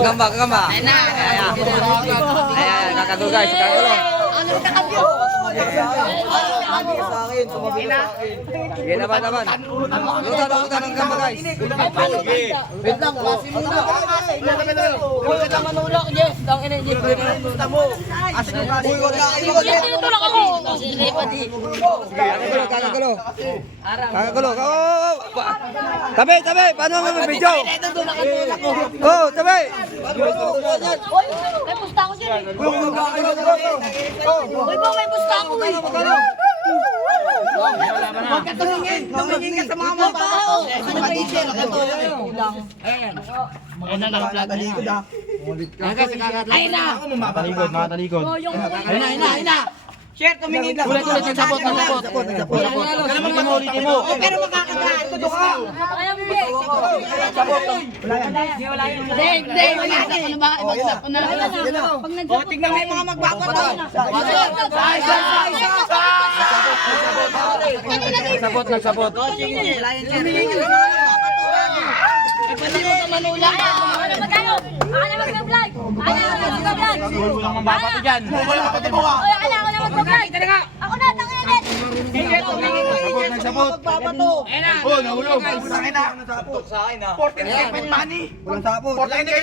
Gamba. Ayan, kakagulo guys, kakagulo. Sige naman. Lutan ng gamba guys. Wait lang, kasi muna. Huwag ka manulak, yes. Dang ina, yes. Gusto mo. Tinutulak ako. Kakagulo. Tabi. Paano nga mag-video? Oh, tabi. May pusta ko dyan eh. Uy, may pusta ko eh. Huwag ka tumingin ka sa mga mabaho. Ayun na, nakalikod ah. Ayun na. Matalikod. Ayun na. Share, tumingin lang. Ulit, nagsabot. Ganun naman ulitin mo. Pero makakadaan. Ito ka. Kaya mo eh. Hindi. Wala na. Ano ba? Ibagsak ko na. O, tignan mo yung mga magbabato. Nagsabot. Tumingin ka sa mga magbabato. Pwede mo ka manula. Ano magkano? Ano mag-vlog? Huwag mo lang mababato dyan. Ako na mag-vlog. Ako na, tanginet. Nagsabot. Oh, nahulog. Walang sapot. 14K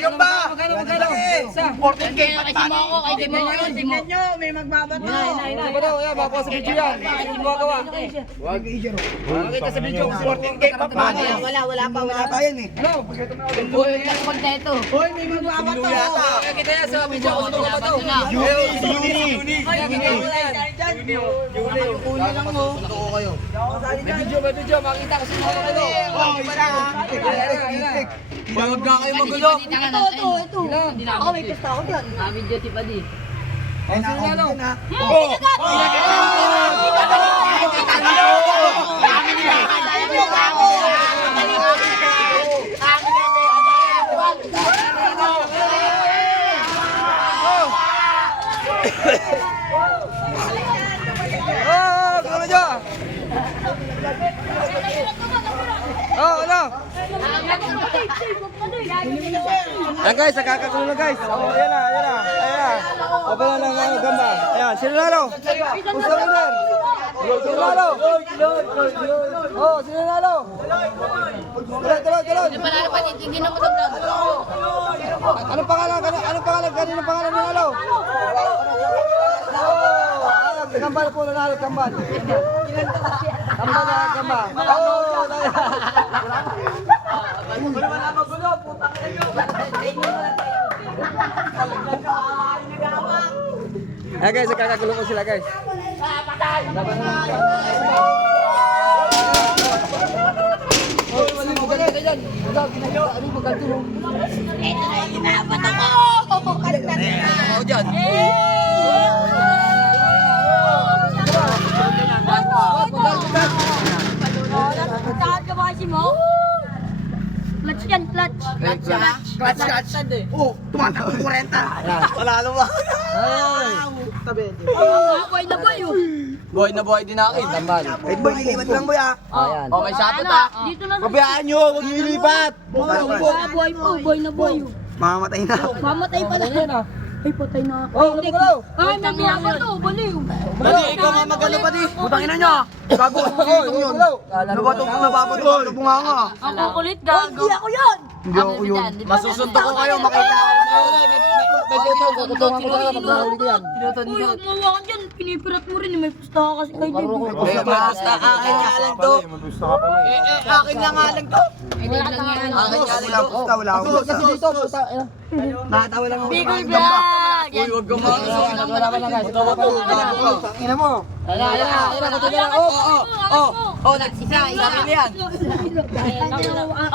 ka ba? 14K Kasi mo ako, kay Dimo. Tingnan nyo, may magbabato. Baka sa video yan. Gumagawa. Makita sa video. 14K pa pa. Wala pa yan eh. Pag na ito. Hoy, may magbabato. Kita yan sa video. Uni. Una lang mo. May video. Makita kasi mga kayo. Huwag na kayo magulo. Ito. Ako may pista ako dyan. Video si Padi. Ay, nakakabit na. Gulo na dyan. Ano? Ayan guys, nakakagulo na guys. Ayan na. Pabala lang ang gamba. Ayan, sino nalo? Gusto winner. Sino nalo? Sino nalo? Tuloy. Panalo pa, hindi na mo sa vlog. Anong pangalan? Kanino pangalan mo nalo? Kambal po nanalo, kambal. Kambal. Ayan guys, kakagulo ko sila guys. Ito na yung ginabato ko! Ako dyan. Saan ka ba kasi mo? Clutch yan, clutch. Clutch. Oh, tumatawag 40. Palalo ba? Boy na boy din akin. Tambal. Wait boy, lilipat lang boy ah. Ayan. Okay, sapot ha. Dito na sa... Pabayaan nyo, huwag nyo ilipat. Boy na boy. Mamamatay na. Mamatay pa na. Ay, patay na. Ano ba daw? Ay, may mga to, baliw. Pati, ikaw nga magano pati. Putang ina niya. Gago ang itong yun. Ano ba itong nababato? Ano bunganga? Ako kulit gago. Hindi ako yan. Hindi ako yun. Masusuntok ko kayo, makita. May kutungan ko talaga maghahuli ko yan. Uy, huwag mo hawakan dyan. Pinipirat mo rin. May pusta ka kasi kay Dave. Basta akin nga lang to. Akin lang nga lang to. Ay, Dave lang yan. Akin nga lang Wala to. pusta, wala akong Kasi dito, puta. nakatawa lang ako. Bigol vlog. Uy, huwag kang makakasukin. Wala ka na guys. Ina mo. Ayan, patuloy lang. Oh, nagsisa. Sabi niya yan.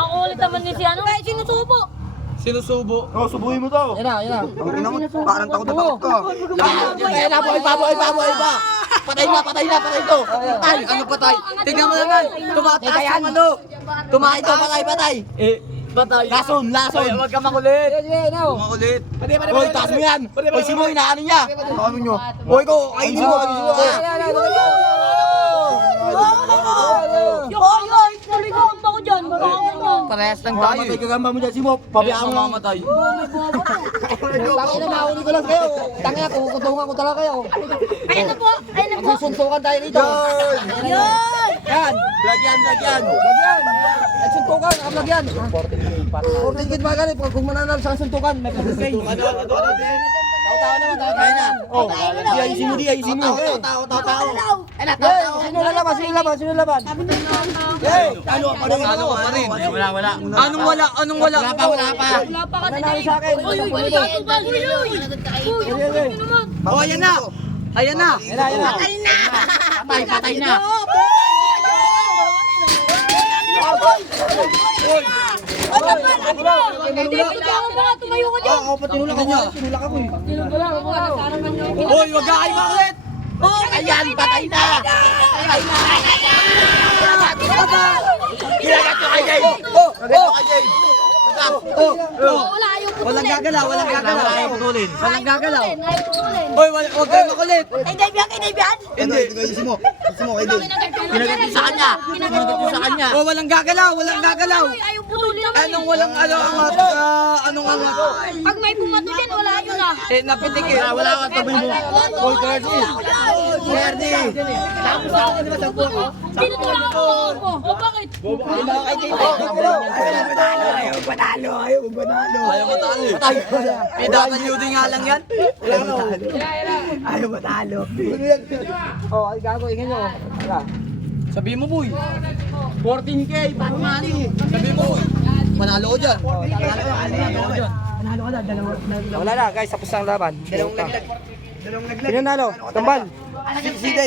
Ang ulit naman ni si ano. Ay, sinusubo. Sinusubo. Oh, subuhin mo to. Ayan. Ang ina mo, parang takot na takot ka. Ayan na, boy pa. Patay na to. Patay, ano patay? Tingnan mo naman. Tumataas yung ano. Patay. Patay. Lason. Huwag ka makulit. Now. Makulit. Hoy, taas mo yan. Hoy, si Moy, inaano niya. Ano nyo? Hoy ko, ayun mo. Yoy, tuloy Sigurong pa ko dyan. Parehas lang tayo. Mamatay ka gamba mo dyan, Simo. Pabayaan mo. Mamatay. Tangina, nahuli ko lang kayo. Tangina, kukutungan ko talaga kayo. Ayun na po. Ayun na po. Magsusuntukan tayo dito. Yan. Yan. Lagyan. Lagyan. Nagsuntukan, nakablagyan. 14 kid mga ganit. Kung mananalo sa suntukan, may pag-pay. Tao-tao naman, tao-tao na. Oh, ayusin mo. Tao. Sino laban? Hey, ano pa rin? Wala. Anong wala? Wala pa. Wala pa ka Nanalo sa akin. Uy, Oh, ayan na. Ayan na. Patay na. Tumayo ka dyan. Ako pa tinulak ako. Tinulak ako eh. Hoy, wag ka kayo makulit. Ayan, patay na. Kinagat ko kay Jay. Wala, ayaw putulin. Walang gagalaw. Ayaw putulin. Hoy, wag kayo makulit. Kay Dave yan, kay Dave yan. Hindi. Pinagat niyo sa kanya. Oh, walang gagalaw. Ayaw putulin naman. Anong walang angat? Anong angat? Pag may pumato dyan, wala yun ah. Napitikit. Wala ka tabi mo. Hoy, Cardi. Cardi. Tinutulak ako. O bakit? Ayaw matalo. PWD nga lang yan. Oh, ay gago, ingin nyo. Wala. Sabi mo, boy. 14K, paano mali? Sabi mo, boy. Manalo ko dyan. Wala na guys, tapos na ang laban. Sino nalo? Kambal.